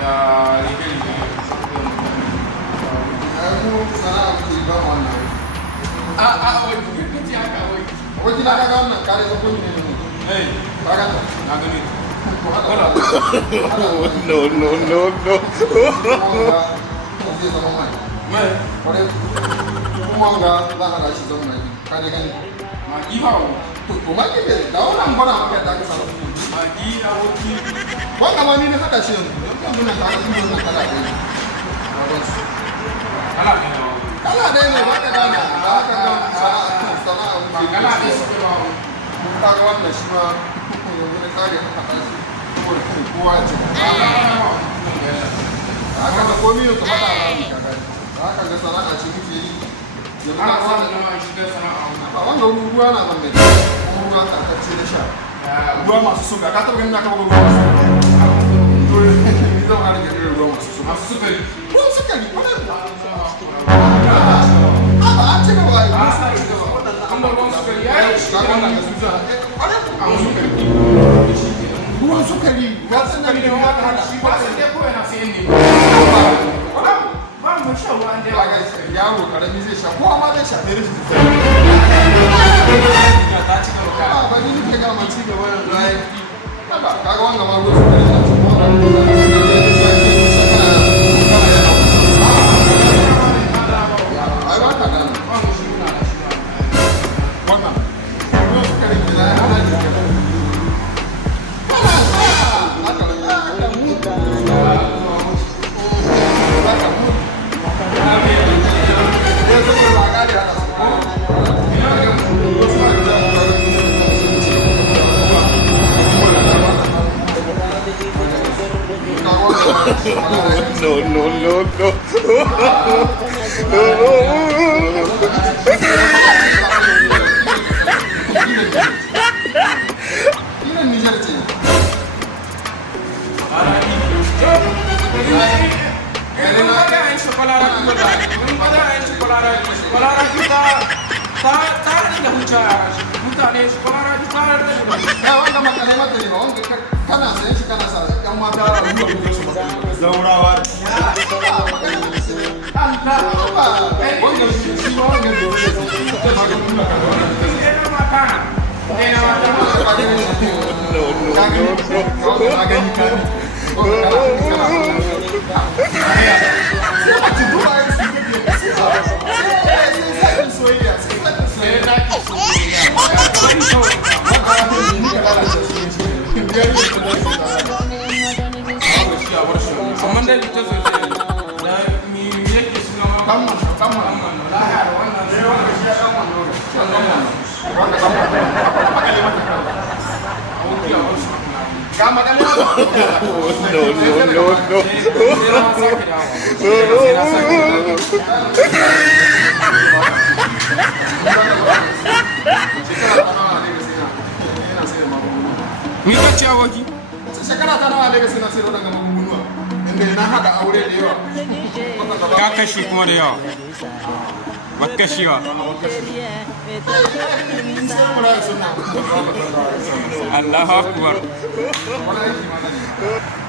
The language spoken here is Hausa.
ya rike rike mu sana'a muke ba wannan a wai kace haka wai wajen na kaga wannan kare ko ne eh kaga na gani no. zai zama mai mai kwarai kuma ga za ka gashi zama mai kare gani ma ihawo to ma ke da wannan bana maka da ka samu ma ihawoki wannan ma ni na hada shi yanzu nan kaga sun nan kala dai kala dai ne ba ka gana ba ka ga sana'a ma kala dai suke ba mun kaga wannan shi ma yanzu ne kare haka shi ko kowa ce haka da komai yau kuma da alamu kaga haka ga sana'a ce muke yi yanzu ana na samun wannan jama'a shiga sana'a a wannan ruwa na nan mai kuma ruwa karkacce na sha ruwa masu suga ka taɓa ganin na kama ruwa masu suga to ni zama na rage ruwa masu suga masu sukari ruwan sukari wani ba a ci gaba yi an bar ruwan sukari ya yi shi kaga wannan ga su zuwa an sukari ruwan sukari ya san da sukari ne wata hada shi ba sai dai ko yana sayan ne ba mu shan ruwan da kaga yaro karami zai sha ko amma zai sha dai rashin ya ta ci gaba ka ba ni nake ga ma ci gaba yanzu ai kaga wannan ma ruwan sukari na ci ko ai ba ka gane wannan ruwan sukari ne na hana ji Ina Nijar ce. Ya wanda makalai mata ne ba wanda kana sayan shi kana sa yan mata ruwa ko su maka zaurawa wanda shi ba wanda da wani ta ma kan kuma amma dai ta zo da mi yake suna Ni ka ci awaki? shekara ta nawa daga suna sai waɗanda magungunuwa inda na haɗa aure da yawa Ka kashi kuma da yawa. Ba kashewa. Allahu akbar. wani aiki ma na ne